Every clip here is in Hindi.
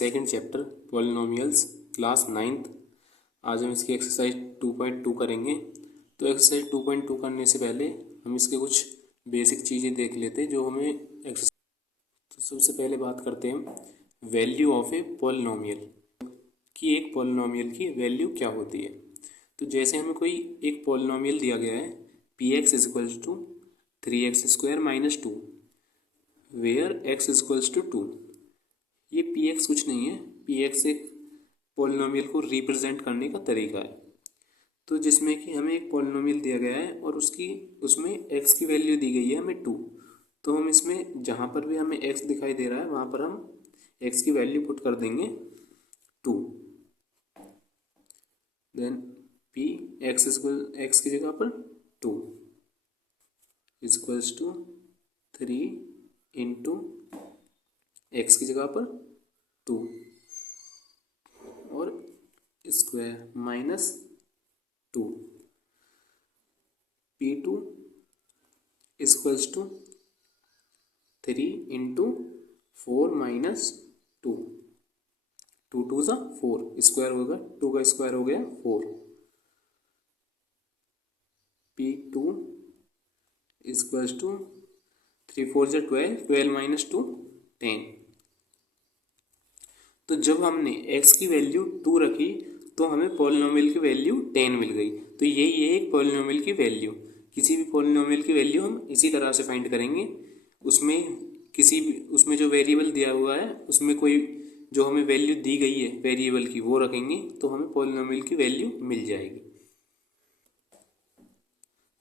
Second chapter polynomials class 9th। आज हम इसकी एक्सरसाइज 2.2 करेंगे। तो एक्सरसाइज 2.2 करने से पहले हम इसके कुछ बेसिक चीज़ें देख लेते हैं जो हमें एक्सरसाइज। तो सबसे पहले बात करते हैं वैल्यू ऑफ ए पॉलिनोमियल कि एक पॉलिनोमियल की वैल्यू क्या होती है। तो जैसे हमें कोई एक पॉलिनोमियल दिया गया है P X equals to 3x² - 2 where x equals to 2। ये पी एक्स कुछ नहीं है, पी एक्स एक पॉलिनोमियल को रिप्रेजेंट करने का तरीका है। तो जिसमें कि हमें एक पॉलिनोमियल दिया गया है और उसमें x की वैल्यू दी गई है हमें 2। तो हम इसमें जहाँ पर भी हमें x दिखाई दे रहा है वहाँ पर हम x की वैल्यू पुट कर देंगे 2। देन p x की जगह पर 2 इजक्वल्स टू 3 इंटू एक्स की जगह पर 2 और square minus 2 P2 equals to 3 into 4 minus 2। 2 2 ज़ा 4 स्क्वायर होगा, 2 का स्क्वायर हो गया 4। P2 इजक्वल्स टू 3 4 ज़ा 12, 12 माइनस 2 10। तो जब हमने x की वैल्यू 2 रखी तो हमें पॉलिनोमियल की वैल्यू 10 मिल गई। तो यही है एक पॉलिनोमियल की वैल्यू। किसी भी पॉलिनोमियल की वैल्यू हम इसी तरह से फाइंड करेंगे। उसमें जो वेरिएबल दिया हुआ है उसमें कोई जो हमें वैल्यू दी गई है वेरिएबल की वो रखेंगे तो हमें पॉलिनोमियल की वैल्यू मिल जाएगी।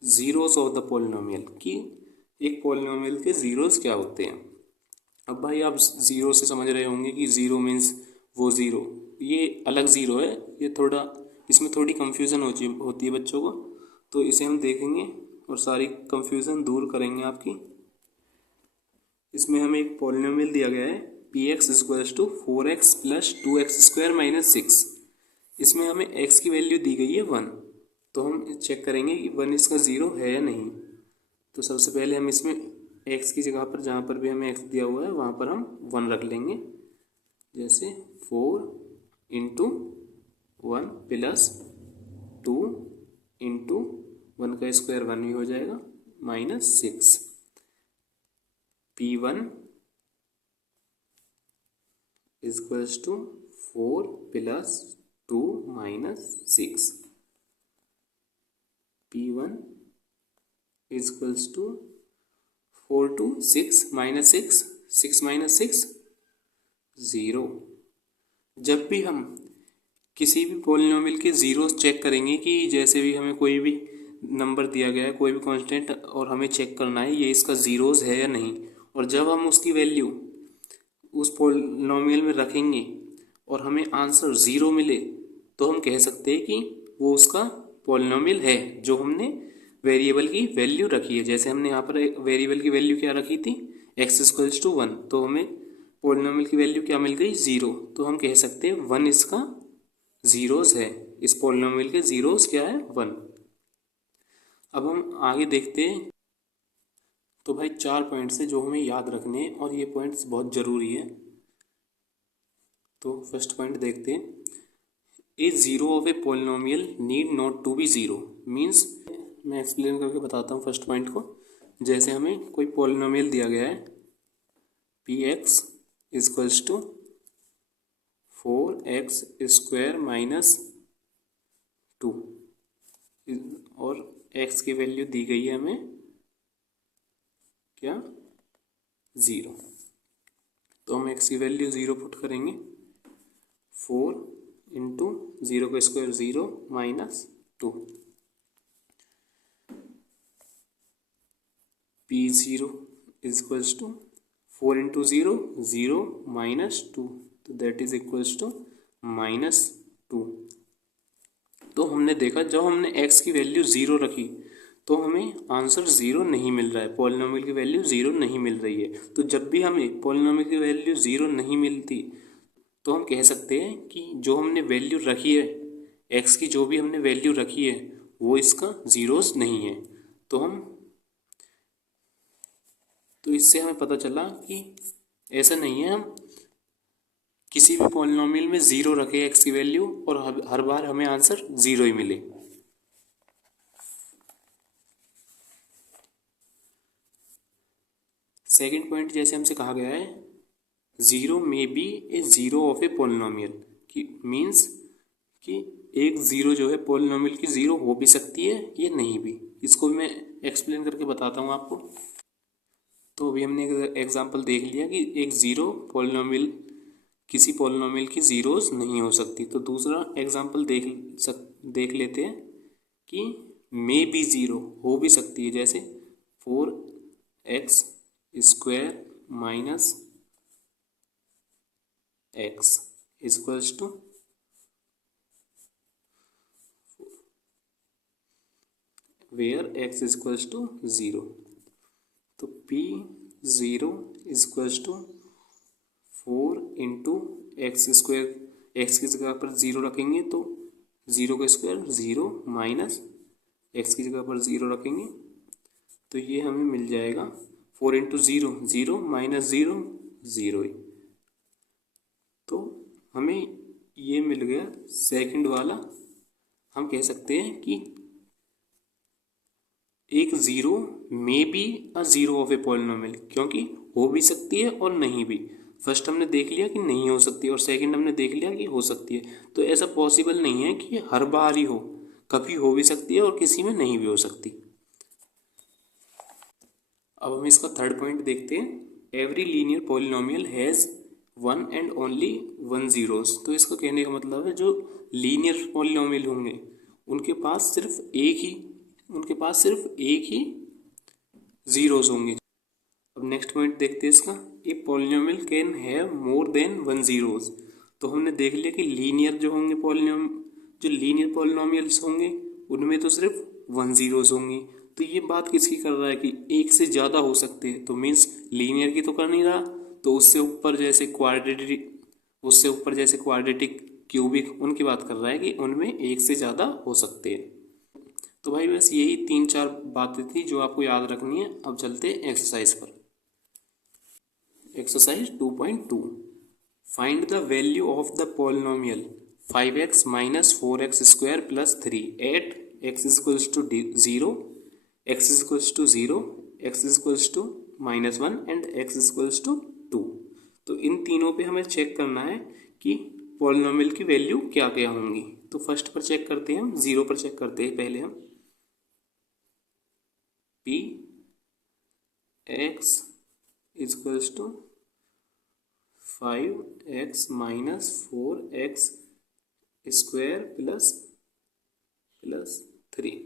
जीरोस ऑफ द पॉलिनोमियल कि एक पॉलिनोमियल के जीरोस क्या होते हैं। अब भाई आप ज़ीरो से समझ रहे होंगे कि ज़ीरो मीन्स वो ज़ीरो, ये अलग ज़ीरो है। ये थोड़ा इसमें थोड़ी कन्फ्यूज़न होती है बच्चों को, तो इसे हम देखेंगे और सारी कन्फ्यूज़न दूर करेंगे आपकी। इसमें हमें एक पॉलिनोमियल दिया गया है P X equals to 4x + 2x² - 6। इसमें हमें x की वैल्यू दी गई है 1। तो हम चेक करेंगे कि 1 इसका ज़ीरो है या नहीं। तो सबसे पहले हम इसमें x की जगह पर जहाँ पर भी हमें x दिया हुआ है वहाँ पर हम 1 रख लेंगे। जैसे 4 इंटू 1 प्लस 2 इंटू 1 का स्क्वायर 1 ही हो जाएगा minus 6। P1 equals to 4 + 2 - 6। P1 equals to 4 2 6 - 6 6 - 6 0। जब भी हम किसी भी पॉलिनोमियल के ज़ीरोस चेक करेंगे कि जैसे भी हमें कोई भी नंबर दिया गया है कोई भी कांस्टेंट और हमें चेक करना है ये इसका ज़ीरोस है या नहीं, और जब हम उसकी वैल्यू उस पॉलिनोमियल में रखेंगे और हमें आंसर 0 मिले तो हम कह सकते हैं कि वो उसका पॉलिनोमियल है जो हमने वेरिएबल की वैल्यू रखी है। जैसे हमने यहाँ पर वेरिएबल की वैल्यू क्या रखी थी x इक्वल्स टू 1, तो हमें पॉलिनोमियल की वैल्यू क्या मिल गई 0। तो हम कह सकते हैं 1 इसका ज़ीरोस है। इस पॉलिनोमियल के ज़ीरोस क्या है 1। अब हम आगे देखते हैं। तो भाई 4 पॉइंट्स हैं जो हमें याद रखने हैं और ये पॉइंट्स बहुत ज़रूरी है। तो फर्स्ट पॉइंट देखते हैं। A zero of a polynomial need not to be zero means, मैं एक्सप्लेन करके बताता हूँ फर्स्ट पॉइंट को। जैसे हमें कोई पॉलिनोमियल दिया गया है P X equals to 4x² - 2 और x की वैल्यू दी गई है हमें क्या 0। तो हम x की वैल्यू 0 पुट करेंगे। 4 इंटू 0 का square 0 minus 2। P0 equals to 4 into 0 0 minus 2, तो दैट इज इक्वल्स टू -2। तो हमने देखा जब हमने x की वैल्यू 0 रखी तो हमें आंसर 0 नहीं मिल रहा है, पॉलिनोमियल की वैल्यू 0 नहीं मिल रही है। तो जब भी हमें पॉलिनोमियल की वैल्यू 0 नहीं मिलती तो हम कह सकते हैं कि जो हमने वैल्यू रखी है x की, जो भी हमने वैल्यू रखी है वो इसका ज़ीरोस नहीं है। तो इससे हमें पता चला कि ऐसा नहीं है। हम किसी भी पॉलिनोमियल में ज़ीरो रखे एक्स की वैल्यू और हर बार हमें आंसर ज़ीरो ही मिले। सेकंड पॉइंट जैसे हमसे कहा गया है zero may be A zero of a polynomial, कि मीन्स कि एक ज़ीरो जो है पॉलिनोमियल की ज़ीरो हो भी सकती है या नहीं भी। इसको भी मैं एक्सप्लेन करके बताता हूँ आपको। तो अभी हमने एक एग्जांपल देख लिया कि एक ज़ीरो पॉलिनोमियल, किसी पॉलिनोमियल की ज़ीरोज़ नहीं हो सकती। तो दूसरा एग्जांपल देख लेते हैं कि मे बी ज़ीरो हो भी सकती है, जैसे 4x square minus x equals to where x equals to zero. तो p zero equals to 4 into x square, x की जगह पर ज़ीरो रखेंगे तो ज़ीरो का स्क्वायर ज़ीरो माइनस एक्स की जगह पर ज़ीरो रखेंगे तो ये हमें मिल जाएगा 4 into zero zero minus zero zero ही। तो हमें ये मिल गया सेकंड वाला। हम कह सकते हैं कि एक zero may be a zero of a polynomial, क्योंकि हो भी सकती है और नहीं भी। फर्स्ट हमने देख लिया कि नहीं हो सकती और सेकंड हमने देख लिया कि हो सकती है। तो ऐसा पॉसिबल नहीं है कि हर बार ही हो, कभी हो भी सकती है और किसी में नहीं भी हो सकती। अब हम इसका थर्ड पॉइंट देखते हैं। Every linear polynomial has one and only one zeros. तो इसका कहने का मतलब है जो लीनियर पॉलिनोमियल होंगे उनके पास सिर्फ एक ही ज़ीरोस होंगे। अब नेक्स्ट पॉइंट देखते हैं इसका। A polynomial can have more than one zeros. तो हमने देख लिया कि लीनियर जो होंगे जो लीनियर पॉलिनोमियल्स होंगे उनमें तो सिर्फ वन ज़ीरोस होंगी। तो ये बात किसकी कर रहा है कि एक से ज़्यादा हो सकते हैं, तो मीन्स लीनियर की तो कर नहीं रहा। तो उससे ऊपर जैसे क्वाड्रेटिक क्यूबिक उनकी बात कर रहा है कि उनमें एक से ज़्यादा हो सकते हैं। तो भाई बस यही 3-4 बातें थी जो आपको याद रखनी है। अब चलते हैं एक्सरसाइज पर। Exercise 2.2 find the value of the polynomial 5x minus 4x square plus 3 at x equals to 0, x equals to 0, x equals to -1 and x equals to 2। तो इन तीनों पे हमें चेक करना है कि पॉलिनोमियल की वैल्यू क्या क्या होंगी। तो फर्स्ट पर चेक करते हैं हम, जीरो पर चेक करते हैं पहले हम। p x equals to 5x minus 4x square plus 3।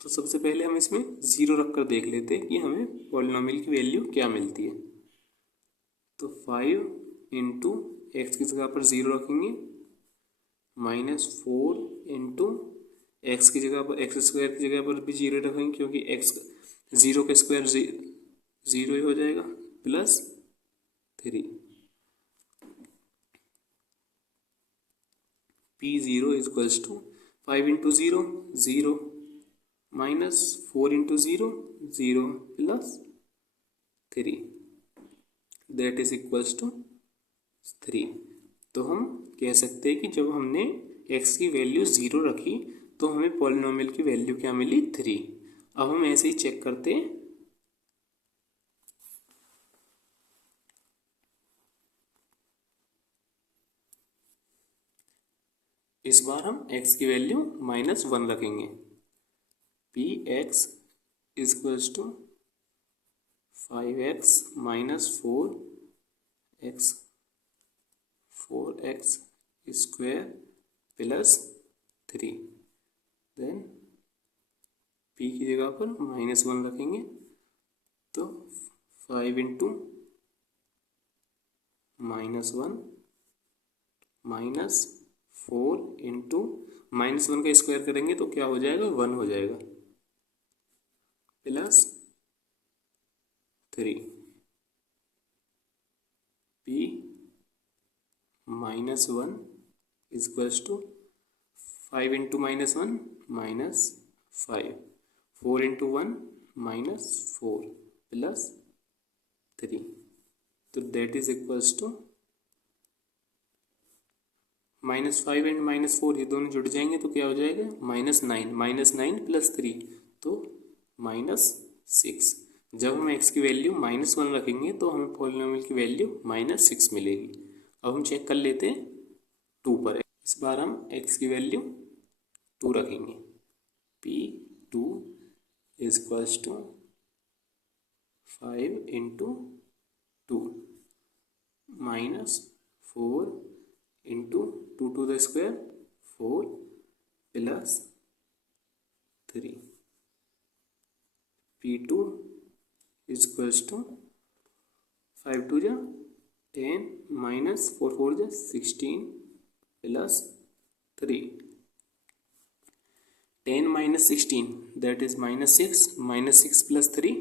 तो सबसे पहले हम इसमें ज़ीरो रखकर देख लेते हैं कि हमें पॉलिनोमियल की वैल्यू क्या मिलती है। तो 5 इंटू एक्स की जगह पर ज़ीरो रखेंगे माइनस 4 इंटू एक्स की जगह पर एक्स स्क्वायर की जगह पर भी जीरो रखेंगे क्योंकि एक्स ज़ीरो का स्क्वायर ज़ीरो ही हो जाएगा plus 3। P zero equals to 5 into zero zero minus 4 into zero zero plus 3 that is equals to 3। तो हम कह सकते हैं कि जब हमने x की वैल्यू ज़ीरो रखी तो हमें पॉलिनोमियल की वैल्यू क्या मिली 3। अब हम ऐसे ही चेक करते हैं। इस बार हम x की वैल्यू -1 रखेंगे। P x equals to 5x minus 4x square plus 3। Then p की जगह पर -1 रखेंगे तो 5 इंटू -1 माइनस 4 इंटू -1 का स्क्वायर करेंगे तो क्या हो जाएगा 1 हो जाएगा plus 3। p -1 equals to 5 into -1 -5, 4 into 1 -4 plus 3। तो that is equals to -5 and -4 ये दोनों जुड़ जाएंगे तो क्या हो जाएगा -9 प्लस 3 तो -6। जब हम x की वैल्यू -1 रखेंगे तो हमें पॉलिनोमियल की वैल्यू -6 मिलेगी। अब हम चेक कर लेते हैं 2 पर। इस बार हम x की वैल्यू 2 रखेंगे। P2 is equals to 5 into 2 -4 into 2 to the square 4 plus 3। P2 is equals to 5 टू जा 10 -4 4 जा 16 plus 3। 10 minus 16 that is -6 plus 3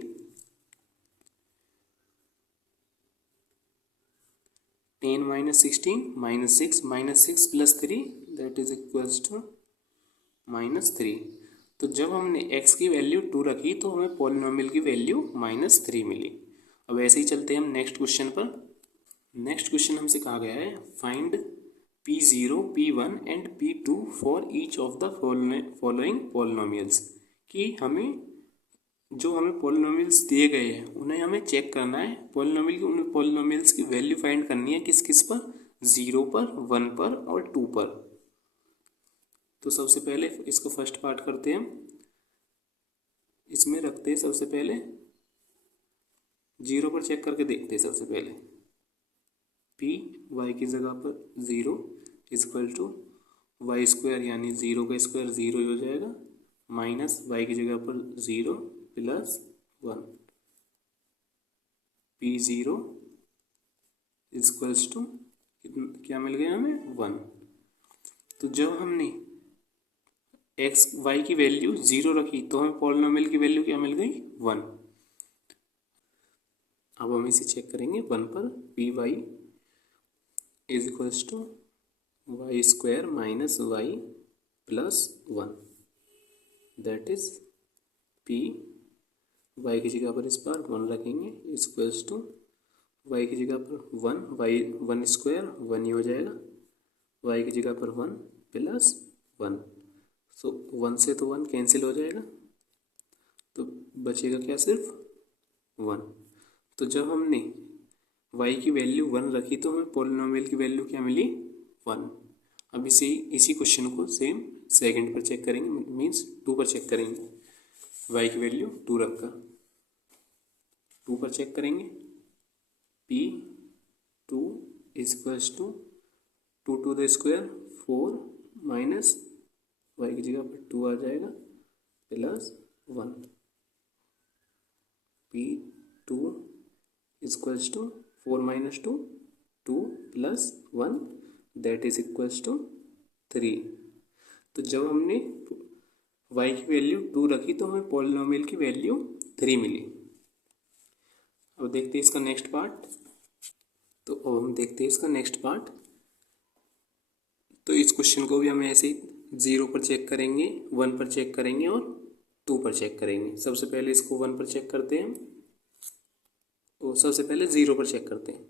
10 minus 16 -6 plus 3 that is equals to -3। तो जब हमने x की वैल्यू 2 रखी तो हमें पॉलिनोमियल की वैल्यू -3 मिली। अब ऐसे ही चलते हैं हम नेक्स्ट क्वेश्चन पर। नेक्स्ट क्वेश्चन हमसे कहा गया है find P0, P1 and P2 for each of the following polynomials. कि हमें पॉलिनोमियल्स दिए गए हैं उन्हें हमें चेक करना है, उन पॉलिनोमियल्स की वैल्यू फाइंड करनी है किस किस पर, 0 पर, 1 पर और 2 पर। तो सबसे पहले इसको फर्स्ट पार्ट करते हैं। इसमें रखते हैं सबसे पहले 0 पर चेक करके देखते हैं। सबसे पहले पी वाई की जगह पर 0 इक्वल टू वाई स्क्वायर यानी 0 का स्क्वायर 0 हो जाएगा, माइनस वाई की जगह पर 0 प्लस 1। P0 इक्वल्स टू क्या मिल गया हमें 1। तो जब हमने एक्स वाई की वैल्यू 0 रखी तो हमें पॉलिनोमियल की वैल्यू क्या मिल गई 1। अब हम इसे चेक करेंगे 1 पर। P y is equals to y square minus y plus 1 that is p y की जगह पर इस बार 1 रखेंगे इक्वल्स टू वाई की जगह पर 1, वाई 1 स्क्वायर 1 ही हो जाएगा, वाई की जगह पर 1 प्लस 1। सो 1 से तो 1 कैंसिल हो जाएगा तो बचेगा क्या सिर्फ 1। तो जब हमने y की वैल्यू 1 रखी तो हमें पॉलिनोमियल की वैल्यू क्या मिली 1। अब इसी क्वेश्चन को सेम सेकंड पर चेक करेंगे, मीन्स 2 पर चेक करेंगे। y की वैल्यू 2 रखा 2 पर चेक करेंगे। P2 equals to 2 to the square 4 minus y की जगह पर 2 आ जाएगा plus 1। P2 equals to 4 minus 2 2 plus 1 that is equals to 3। तो जब हमने y की वैल्यू 2 रखी तो हमें पॉलिनोमियल की वैल्यू 3 मिली। अब देखते हैं इसका नेक्स्ट पार्ट। तो अब हम देखते हैं इसका नेक्स्ट पार्ट। तो इस क्वेश्चन को भी हम ऐसे ही 0 पर चेक करेंगे, 1 पर चेक करेंगे और 2 पर चेक करेंगे। सबसे पहले इसको 1 पर चेक करते हैं। तो सबसे पहले 0 पर चेक करते हैं।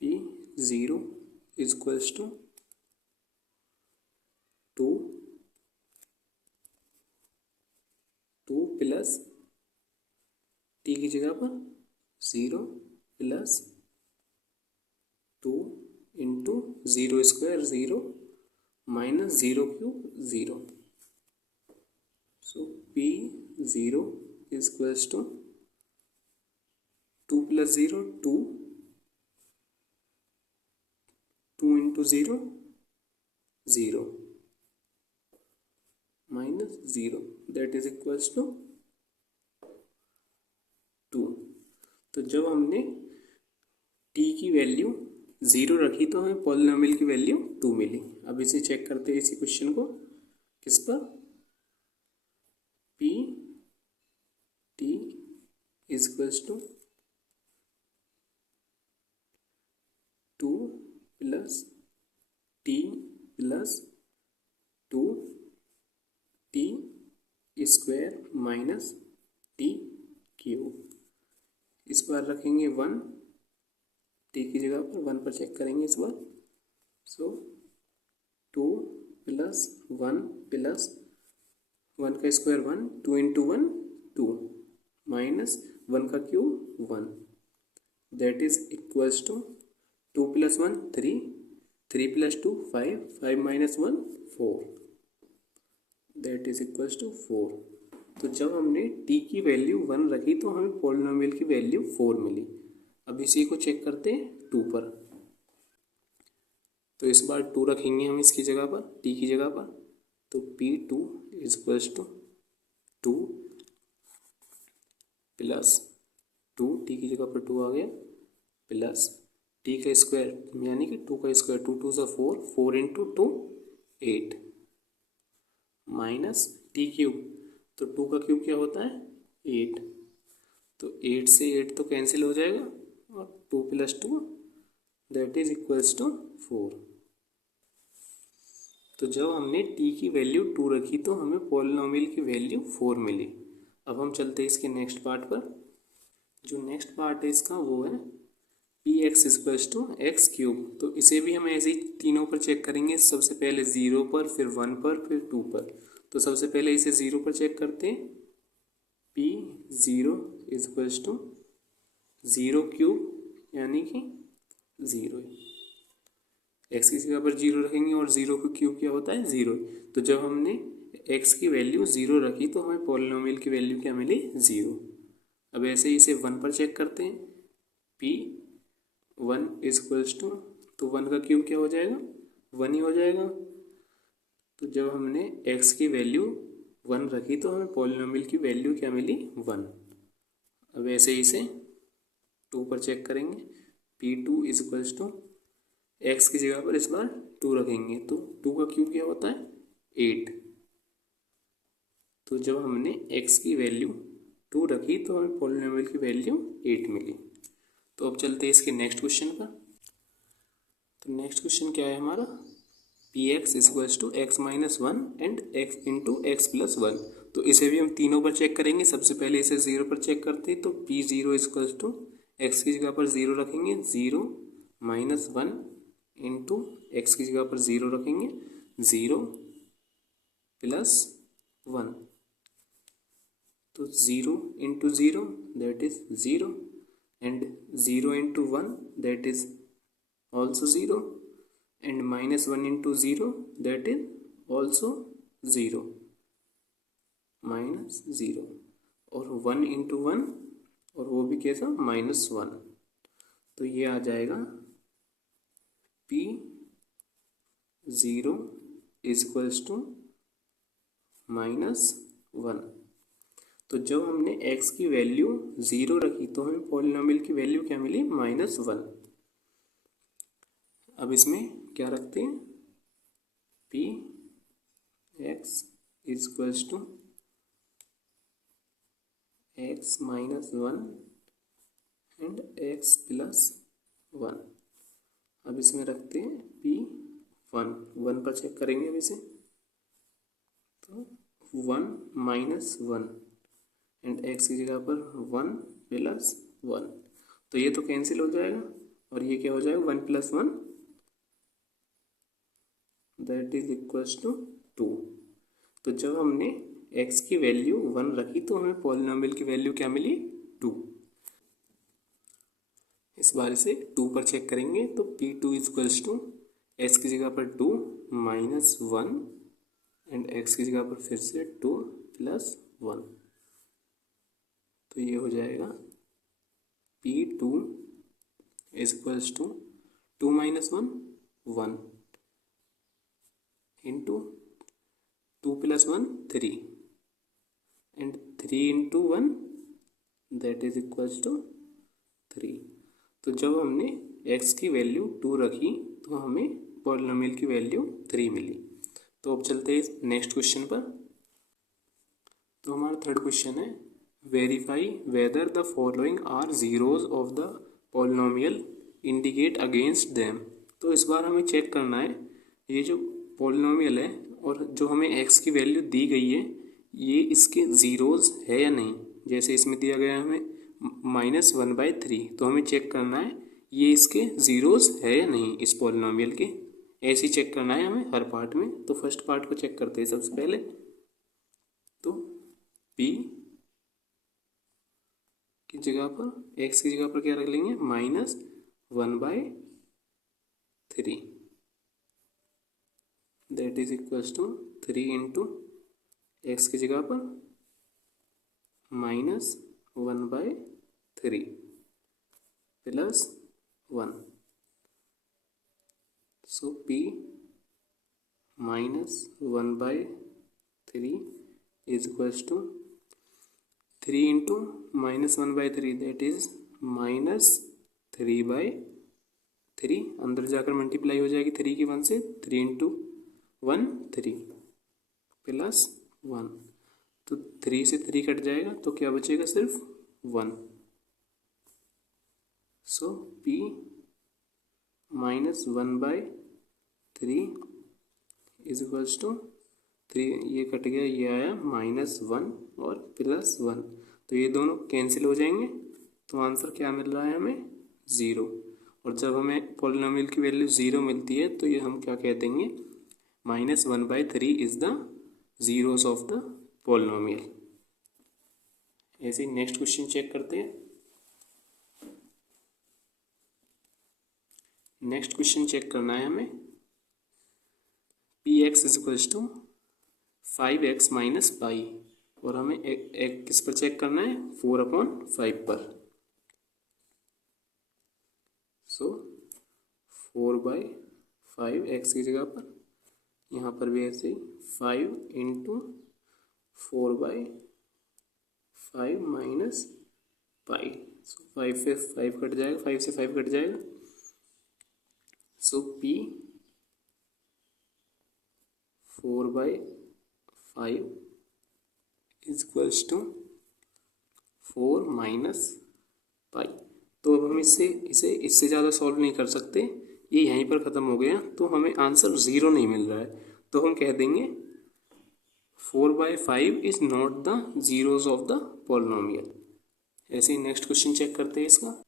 P0 equals to 2 plus T की जगह पर 0 plus 2 into 0 square 0 minus 0 cube 0। So P0 equals to 2 plus 0 2 into 0 0 minus 0 that is equals to 2। तो जब हमने t की वैल्यू 0 रखी तो हमें पॉलिनोमियल की वैल्यू 2 मिली। अब इसे चेक करते हैं इसी क्वेश्चन को किस पर, P t equals to 2 plus t plus 2 t square minus t cube. इस बार रखेंगे 1 टी की जगह पर 1 पर चेक करेंगे इस बार। सो 2 प्लस 1 प्लस 1 का स्क्वायर 1, 2 इंटू 1 2 माइनस 1 का cube 1, that is equals to 2 plus 1 3, 3 plus 2 5, 5 minus 1 4, that is equals to 4। तो जब हमने t की वैल्यू 1 रखी तो हमें पॉलिनोमियल की वैल्यू 4 मिली। अब इसी को चेक करते हैं 2 पर। तो इस बार 2 रखेंगे हम इसकी जगह पर, t की जगह पर। तो p2 is equals to 2 plus 2, t की जगह पर 2 आ गया, प्लस टी का स्क्वायर यानी कि 2 का स्क्वायर, 2 2 सा 4, 4 इंटू 2 8, माइनस टी क्यूब। तो 2 का क्यूब क्या होता है 8, तो 8 से 8 तो कैंसिल हो जाएगा और 2 plus 2 that is equals to 4। तो जब हमने t की वैल्यू 2 रखी तो हमें पॉलिनोमियल की वैल्यू 4 मिली। अब हम चलते हैं इसके नेक्स्ट पार्ट पर। जो नेक्स्ट पार्ट है इसका वो है P x equals to x cube. तो इसे भी हम ऐसे ही तीनों पर चेक करेंगे, सबसे पहले 0 पर, फिर 1 पर, फिर 2 पर। तो सबसे पहले इसे 0 पर चेक करते हैं। पी 0 इक्वल्स टू 0 क्यूब यानी कि 0, एक्स की जगह पर 0 रखेंगे और 0 का क्यूब क्या होता है 0। तो जब हमने एक्स की वैल्यू 0 रखी तो हमें पॉलिनोमियल की वैल्यू क्या मिली 0। अब ऐसे ही इसे 1 पर चेक करते हैं। पी 1 इक्वल्स टू, तो 1 का क्यूब क्या हो जाएगा 1 ही हो जाएगा। तो जब हमने x की वैल्यू 1 रखी तो हमें पॉलिनोमियल की वैल्यू क्या मिली 1। अब ऐसे ही इसे 2 पर चेक करेंगे। p2 इक्वल्स टू एक्स की जगह पर इस बार 2 रखेंगे तो 2 का क्यूब क्या होता है 8। तो जब हमने x की वैल्यू 2 रखी तो हमें पॉलिनोमियल की वैल्यू 8 मिली। तो अब चलते हैं इसके नेक्स्ट क्वेश्चन पर। तो नेक्स्ट क्वेश्चन क्या है हमारा, p x equals to x minus 1 and x into x plus 1। तो इसे भी हम तीनों पर चेक करेंगे। सबसे पहले इसे 0 पर चेक करते हैं। तो पी 0 इक्वल्स टू एक्स की जगह पर 0 रखेंगे, 0 माइनस 1 इंटू एक्स की जगह पर 0 रखेंगे, 0 प्लस 1। तो 0 into 0 that is 0 and 0 into 1 that is also 0 and minus 1 into 0 that is also 0 minus 0 और 1 इंटू 1 और वो भी कैसा -1। तो ये आ जाएगा p 0 इक्वल्स टू -1। तो जब हमने x की वैल्यू 0 रखी तो हमें पॉलिनोमियल की वैल्यू क्या मिली -1। अब इसमें क्या रखते हैं, p x equals to x minus 1 and x plus 1। अब इसमें रखते हैं p 1 पर चेक करेंगे। अब इसे तो 1 माइनस 1 एंड x की जगह पर 1 प्लस 1। तो ये तो कैंसिल हो जाएगा और ये क्या हो जाएगा 1 plus 1 that is equals to 2। तो जब हमने x की वैल्यू 1 रखी तो हमें पॉलिनोमियल की वैल्यू क्या मिली 2। इस बार इसे 2 पर चेक करेंगे। तो p2 इक्वल्स टू x की जगह पर 2 माइनस 1 एंड x की जगह पर फिर से 2 प्लस 1। तो ये हो जाएगा p2 equals to 2 minus 1 1 into 2 plus 1 3 and 3 into 1 that is equals to 3। तो जब हमने x की वैल्यू 2 रखी तो हमें पॉलिनोमियल की वैल्यू 3 मिली। तो अब चलते हैं नेक्स्ट क्वेश्चन पर। तो हमारा थर्ड क्वेश्चन है verify whether the following are zeros of the polynomial indicate against them. तो इस बार हमें चेक करना है ये जो पॉलिनोमियल है और जो हमें x की वैल्यू दी गई है ये इसके ज़ीरोज़ है या नहीं। जैसे इसमें दिया गया है हमें -1/3, तो हमें चेक करना है ये इसके ज़ीरोज़ है या नहीं इस पॉलिनोमियल के, ऐसे ही चेक करना है हमें हर पार्ट में। तो फर्स्ट पार्ट को चेक करते हैं सबसे पहले। तो p की जगह पर, x की जगह पर क्या रख लेंगे, -1/3, that is equals to 3 into x की जगह पर -1/3 plus 1। So p -1/3 is equals to 3 into -1/3 that is -3/3, अंदर जाकर मल्टीप्लाई हो जाएगी 3 की 1 से, 3 इंटू 1 3 प्लस 1। तो 3 से 3 कट जाएगा तो क्या बचेगा, सिर्फ 1। So p -1/3 is equals to 3, ये कट गया, ये आया -1 और +1, तो ये दोनों कैंसिल हो जाएंगे। तो आंसर क्या मिल रहा है हमें, 0। और जब हमें पॉलिनोमियल की वैल्यू 0 मिलती है तो ये हम क्या कह देंगे, -1/3 is the zeros of the polynomial. ऐसे ही नेक्स्ट क्वेश्चन चेक करते हैं। नेक्स्ट क्वेश्चन चेक करना है हमें, px is equals to 5x minus pi, और हमें एक किस पर चेक करना है, 4/5 पर। सो 4/5 x की जगह पर, यहाँ पर भी ऐसे ही 5 इंटू 4/5 माइनस पाई। सो 5 से 5 कट जाएगा, 5 से 5 कट जाएगा। So p 4/5 is equals to 4 minus pi. तो अब हम इससे ज़्यादा सॉल्व नहीं कर सकते, ये यहीं पर ख़त्म हो गया, तो हमें आंसर 0 नहीं मिल रहा है। तो हम कह देंगे 4/5 is not the zeros of the polynomial. ऐसे ही नेक्स्ट क्वेश्चन चेक करते हैं इसका।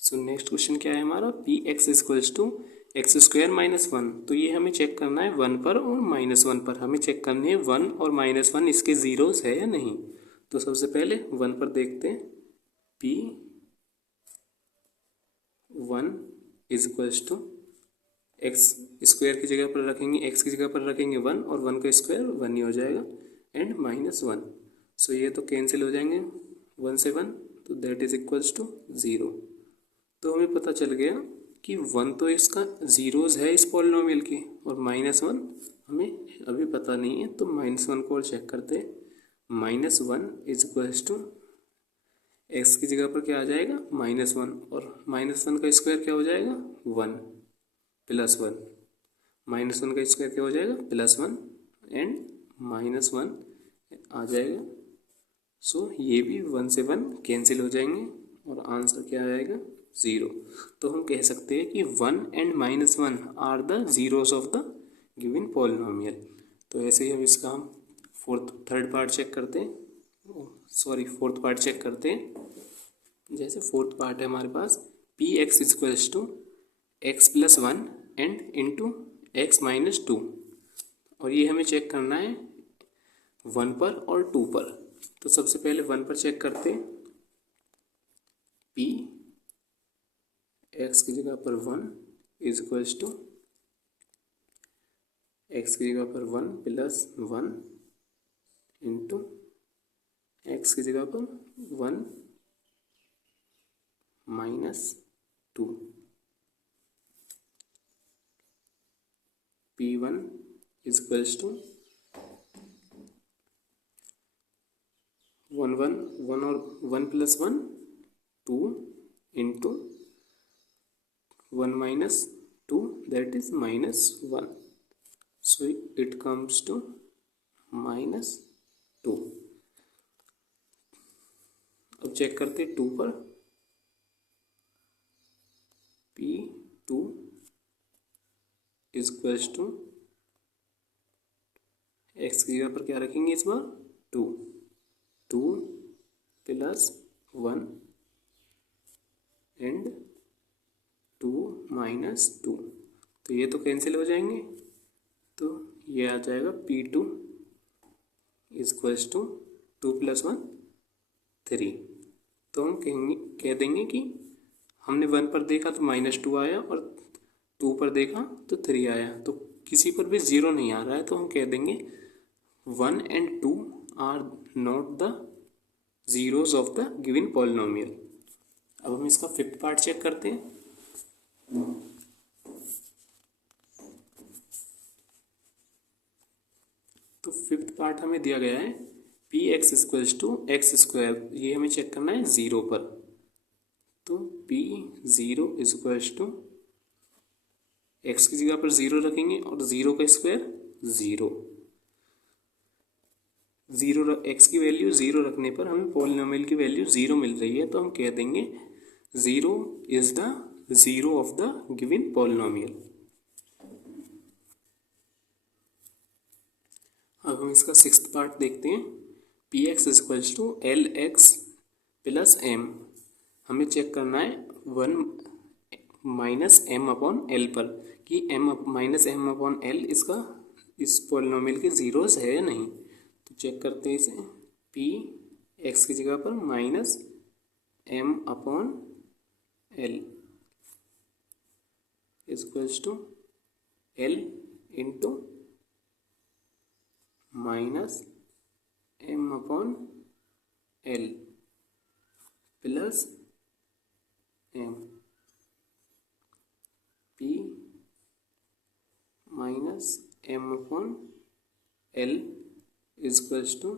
सो नेक्स्ट क्वेश्चन क्या है हमारा, px is equals to x² - 1। तो ये हमें चेक करना है 1 पर और -1 पर, हमें चेक करनी है 1 और -1 इसके ज़ीरोज़ है या नहीं। तो सबसे पहले 1 पर देखते हैं, p1 is equals to x² की जगह पर रखेंगे, x की जगह पर रखेंगे 1, और 1 का स्क्वायर 1 ही हो जाएगा, एंड -1। सो ये तो कैंसिल हो जाएंगे 1 से 1, तो दैट इज इक्वल्स टू 0। तो हमें पता चल गया कि 1 तो इसका ज़ीरोज़ है इस पॉलिनोमियल के, और -1 हमें अभी पता नहीं है। तो -1 को और चेक करते हैं, -1 इज इक्वल्स टू एक्स की जगह पर क्या आ जाएगा, -1, और -1 का स्क्वायर क्या हो जाएगा, 1 प्लस 1, -1 का स्क्वायर क्या हो जाएगा, +1, एंड -1 आ जाएगा। सो ये भी 1 से 1 कैंसिल हो जाएंगे, और आंसर क्या आएगा, 0। तो हम कह सकते हैं कि 1 and -1 are the zeros of the given polynomial. तो ऐसे ही हम इसका थर्ड पार्ट चेक करते हैं, फोर्थ पार्ट चेक करते हैं। जैसे फोर्थ पार्ट है हमारे पास, px is equals to x + 1 and into x - 2, और ये हमें चेक करना है 1 पर और 2 पर। तो सबसे पहले 1 पर चेक करते हैं, p x की जगह पर 1 इज इक्वल्स टू x की जगह पर 1 + 1 इंटू x की जगह पर 1 - 2। p1 इज इक्वल्स टू 1 1 1 और 1 + 1 2 into 1 - 2 that is -1। So it comes to -2। अब चेक करते 2 पर, p2 is equals to x की जगह पर क्या रखेंगे इस बार, 2 + 1 एंड -2, तो ये तो कैंसिल हो जाएंगे, तो ये आ जाएगा P2 इक्वल्स टू 2 + 1 3। तो हम कह देंगे कि हमने 1 पर देखा तो -2 आया और 2 पर देखा तो 3 आया, तो किसी पर भी 0 नहीं आ रहा है, तो हम कह देंगे 1 and 2 are not the zeros of the given polynomial. अब हम इसका फिफ्थ पार्ट चेक करते हैं। तो फिफ्थ पार्ट हमें दिया गया है Px इक्वल्स टू x², ये हमें चेक करना है 0 पर। तो P0 इक्वल्स टू x की जगह पर 0 रखेंगे और 0 का स्क्वायर 0। x की वैल्यू 0 रखने पर हमें पॉलिनोमियल की वैल्यू 0 मिल रही है, तो हम कह देंगे 0 is the zero of the given polynomial. अब हम इसका सिक्स्थ पार्ट देखते हैं। Px equals to Lx plus m, हमें चेक करना है 1 - m/l पर कि m - m/l इसका इस पॉलिनोमियल के जीरोस है या नहीं। तो चेक करते हैं इसे। P x की जगह पर -m/l equals to l into -m/l plus m। P -m/l equals to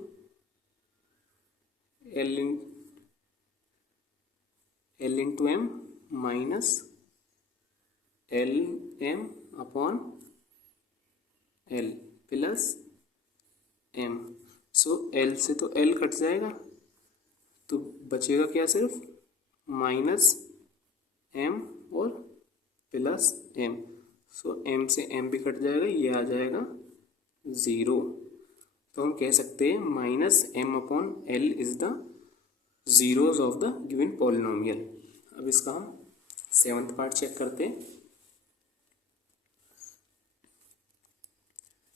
l into m minus Lm/l plus m। So l से तो l कट जाएगा, तो बचेगा क्या, सिर्फ -m और प्लस m। सो m से m भी कट जाएगा, ये आ जाएगा 0। तो हम कह सकते हैं -m/l is the zeros of the given polynomial. अब इसका हम सेवन्थ पार्ट चेक करते हैं।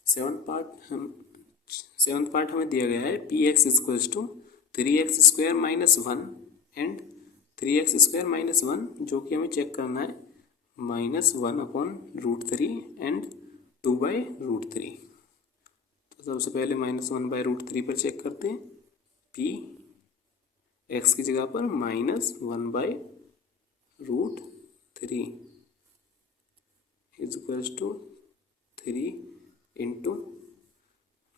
सेवन्थ पार्ट हमें दिया गया है Px equals to 3x² - 1 and 3x² - 1, जो कि हमें चेक करना है -1/√3 एंड 2/√3। तो सबसे पहले -1/√3 पर चेक करते हैं। P x की जगह पर -1/√3 इक्वल्स टू 3 इंटू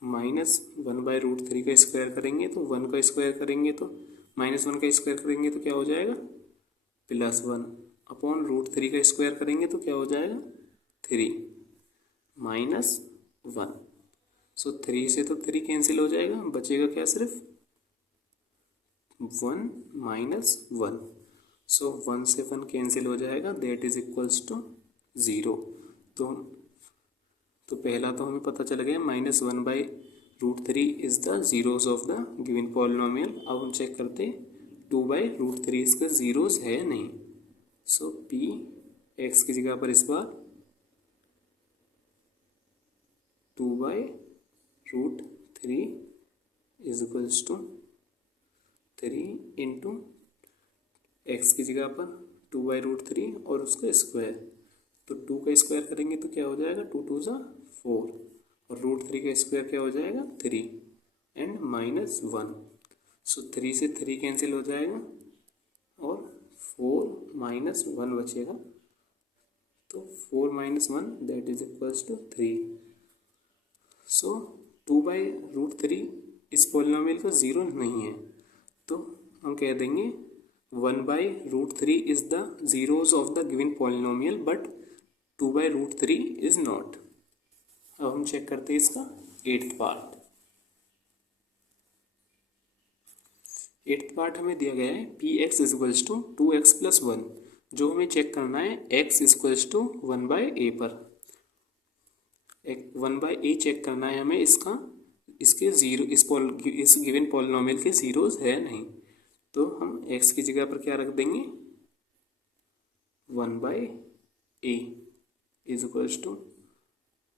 -1/√3 का स्क्वायर करेंगे तो 1 का स्क्वायर करेंगे तो -1 का स्क्वायर करेंगे तो क्या हो जाएगा, +1/√3 का स्क्वायर करेंगे तो क्या हो जाएगा, 3 -1। सो 3 से तो 3 कैंसिल हो जाएगा, बचेगा क्या, सिर्फ 1 - 1। सो 1 से 1 कैंसिल हो जाएगा, दैट इज इक्वल्स टू 0। तो पहला तो हमें पता चल गया -1/√3 is the zeros of the given polynomial. अब हम चेक करते हैं 2/√3 इसका जीरोस है या नहीं। सो P x की जगह पर इस बार 2/√3 is equals to 3 into x की जगह पर 2/√3 और उसका स्क्वायर, तो 2 का स्क्वायर करेंगे तो क्या हो जाएगा, 2 × 2 = 4 और √3 का स्क्वायर क्या हो जाएगा, 3 एंड -1। सो 3 से 3 कैंसिल हो जाएगा और 4 - 1 बचेगा, तो 4 - 1 दैट इज इक्वल्स टू 3। सो 2/√3 इस पॉलिनोमियल का 0 नहीं है, तो हम कह देंगे 1/√3 is the zeros of the given polynomial but 2/√3 is not. अब हम चेक करते हैं इसका एट्थ पार्ट। एट्थ पार्ट हमें दिया गया है Px इक्वल्स टू 2x + 1, जो हमें चेक करना है x इक्वल्स टू 1/a पर। 1/a चेक करना है हमें इसके जीरो इस गिवन पॉलिनोमियल के जीरोस है नहीं, तो हम x की जगह पर क्या रख देंगे, 1/a a is equals to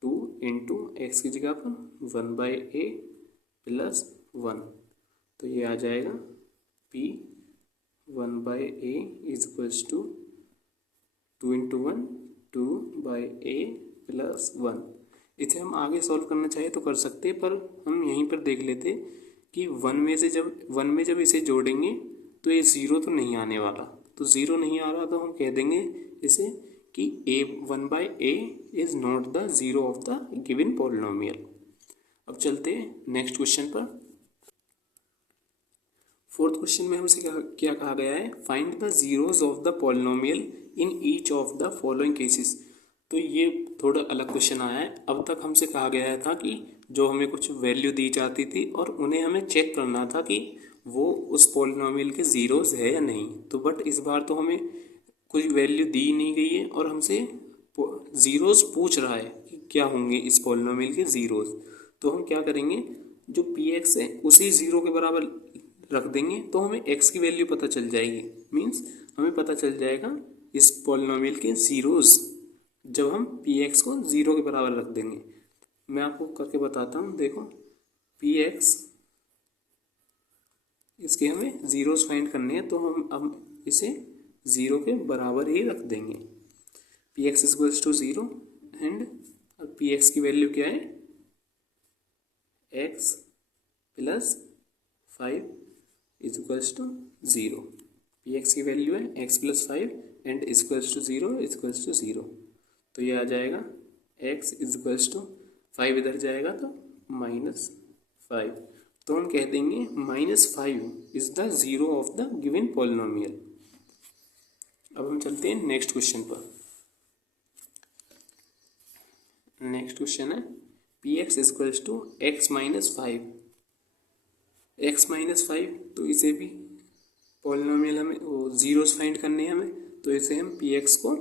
2 into x की जगह पर 1/a प्लस 1, तो ये आ जाएगा p 1/a is equals to 2 into 1 2/a plus 1। इसे हम आगे सॉल्व करना चाहे तो कर सकते, पर हम यहीं पर देख लेते कि 1 में जब इसे जोड़ेंगे तो ये 0 तो नहीं आने वाला, तो 0 नहीं आ रहा तो हम कह देंगे इसे कि a 1/a is not the zero of the given polynomial. अब चलते हैं नेक्स्ट क्वेश्चन पर। फोर्थ क्वेश्चन में हमसे क्या कहा गया है, find the zeros of the polynomial in each of the following cases. तो ये थोड़ा अलग क्वेश्चन आया है। अब तक हमसे कहा गया था कि जो हमें कुछ वैल्यू दी जाती थी और उन्हें हमें चेक करना था कि वो उस पॉलिनोमियल के जीरोज है या नहीं। तो बट इस बार तो हमें कुछ वैल्यू दी नहीं गई है और हमसे जीरोज पूछ रहा है कि क्या होंगे इस पॉलिनोमियल के जीरोज। तो हम क्या करेंगे, जो पी एक्स है उसी जीरो के बराबर रख देंगे तो हमें एक्स की वैल्यू पता चल जाएगी। मीन्स हमें पता चल जाएगा इस पॉलिनोमियल के जीरोज जब हम पी एक्स को ज़ीरो के बराबर रख देंगे। मैं आपको करके बताता हूँ, देखो पी एक्स, इसके हमें ज़ीरोज फाइंड करने हैं तो हम अब इसे ज़ीरो के बराबर ही रख देंगे। P x equals to zero and p x की वैल्यू क्या है, x plus 5 is equals to zero. P x की वैल्यू है x plus 5 and equals to zero is equals to zero. तो ये आ जाएगा x इज इक्वल्स टू 5, इधर जाएगा तो -5। तो हम कह देंगे -5 is the zero of the given polynomial. अब हम चलते हैं नेक्स्ट क्वेश्चन पर। नेक्स्ट क्वेश्चन है P x is equals to x minus 5। तो इसे भी पॉलिनोमियल हमें वो जीरोस फाइंड करने हैं हमें, तो इसे हम पी एक्स को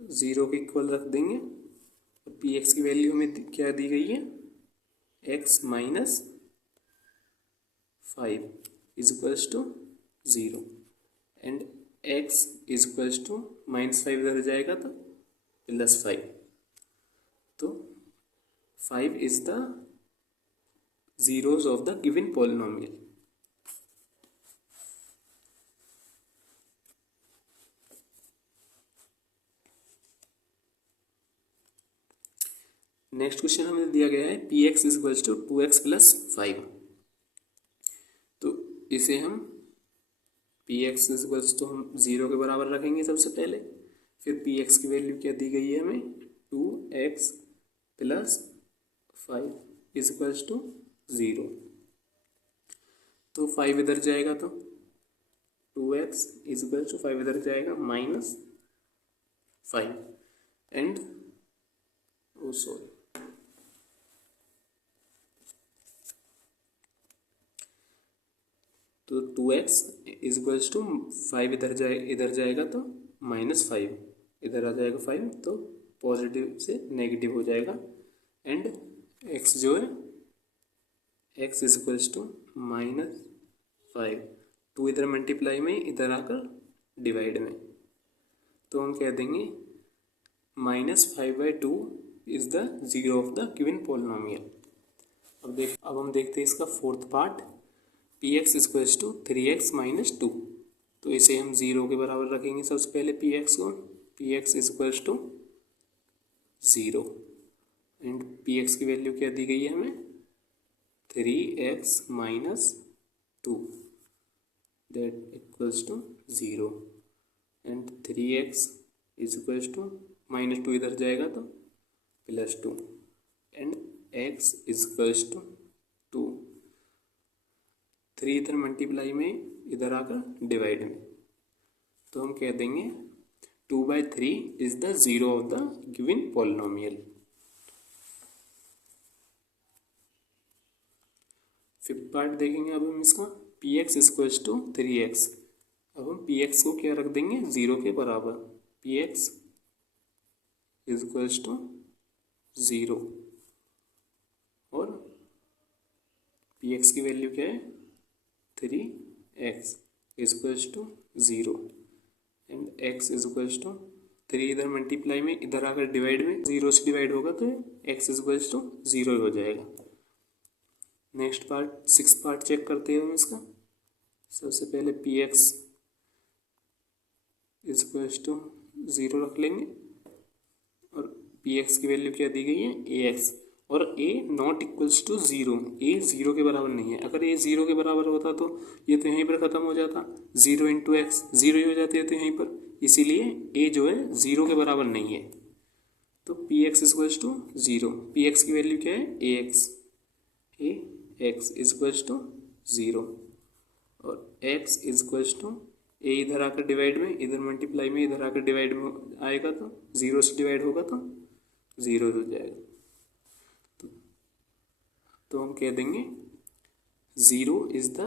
ज़ीरो के इक्वल रख देंगे। और पी एक्स की वैल्यू हमें क्या दी गई है, x minus 5 is equals to zero and x is equals to -5 इधर जाएगा तो +5। तो 5 is the zeros of the given polynomial. Next question हमें दिया गया है P x is equals to 2x plus 5। तो इसे हम p x is equals to हम ज़ीरो के बराबर रखेंगे सबसे पहले। फिर पी एक्स की वैल्यू क्या दी गई है हमें, 2x plus 5 is equals to zero. तो 5 इधर जाएगा तो 2x इज इक्वल्स टू 5 इधर जाएगा -5 एंड सॉरी तो 2x इज इक्वल्स टू 5 इधर जाएगा तो -5 इधर आ जाएगा 5, तो पॉजिटिव से नेगेटिव हो जाएगा एंड x जो है x इज इक्वल्स टू -5, 2 इधर मल्टीप्लाई में इधर आकर डिवाइड में, तो हम कह देंगे -5/2 is the zero of the given polynomial. अब हम देखते हैं इसका fourth part, p x equals to 3x minus 2। तो इसे हम ज़ीरो के बराबर रखेंगे सबसे पहले पी एक्स को। P x equals to zero and p x की वैल्यू क्या दी गई है हमें, 3x minus 2 that equals to zero and 3x equals to -2 इधर जाएगा तो +2 एंड x इक्वल्स टू 2, 3 इधर मल्टीप्लाई में इधर आकर डिवाइड में, तो हम कह देंगे 2/3 is the zero of the given polynomial. Fifth part देखेंगे अब हम इसका, P x equals to 3x। अब हम पी एक्स को क्या रख देंगे, ज़ीरो के बराबर। P x equals to zero और पी एक्स की वैल्यू क्या है, 3x equals to zero and x equals to 3 इधर मल्टीप्लाई में, इधर आकर डिवाइड में, 0 से डिवाइड होगा तो x इक्वल्स टू 0 हो जाएगा। नेक्स्ट पार्ट, 6 पार्ट चेक करते हैं हम इसका। सबसे पहले पी एक्स इक्वल्स टू 0 रख लेंगे और पी एक्स की वैल्यू क्या दी गई है, ए एक्स, और ए नॉट इक्वल्स टू 0, ए 0 के बराबर नहीं है। अगर ए 0 के बराबर होता तो ये तो यहीं पर ख़त्म हो जाता, 0 इंटू एक्स 0 ही हो जाती है तो यहीं पर, इसीलिए ए जो है 0 के बराबर नहीं है। तो p x equals to 0, p x की वैल्यू क्या है, ए एक्स इक्वल्स टू 0, और एक्स इक्वल्स टू ए इधर आकर डिवाइड में, इधर मल्टीप्लाई में, इधर आकर डिवाइड में आएगा तो 0 से डिवाइड होगा तो 0 हो जाएगा। तो हम कह देंगे 0 is the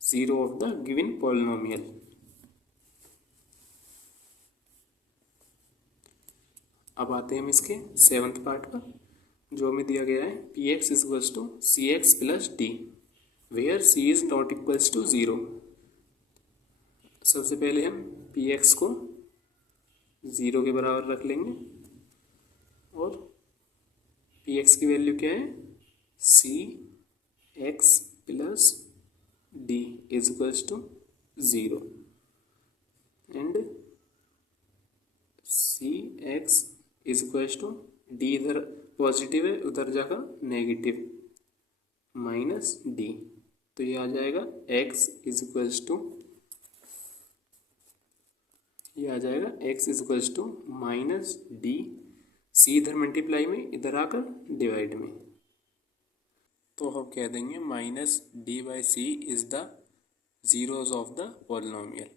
0 of the given polynomial. अब आते हैं हम इसके 7th पार्ट पर, जो हमें दिया गया है P x equals to c x plus d where c is not equals to 0। सबसे पहले हम पी एक्स को 0 के बराबर रख लेंगे और पी एक्स की वैल्यू क्या है, c x plus d is equals to 0 and c x is equals to d, इधर पॉजिटिव है उधर जाकर नेगेटिव, माइनस डी, तो ये आ जाएगा एक्स इज इक्वल्स टू, ये आ जाएगा x equals to minus d, c इधर मल्टीप्लाई में, इधर आकर डिवाइड में, तो हम कह देंगे minus d by c is the zeros of the polynomial.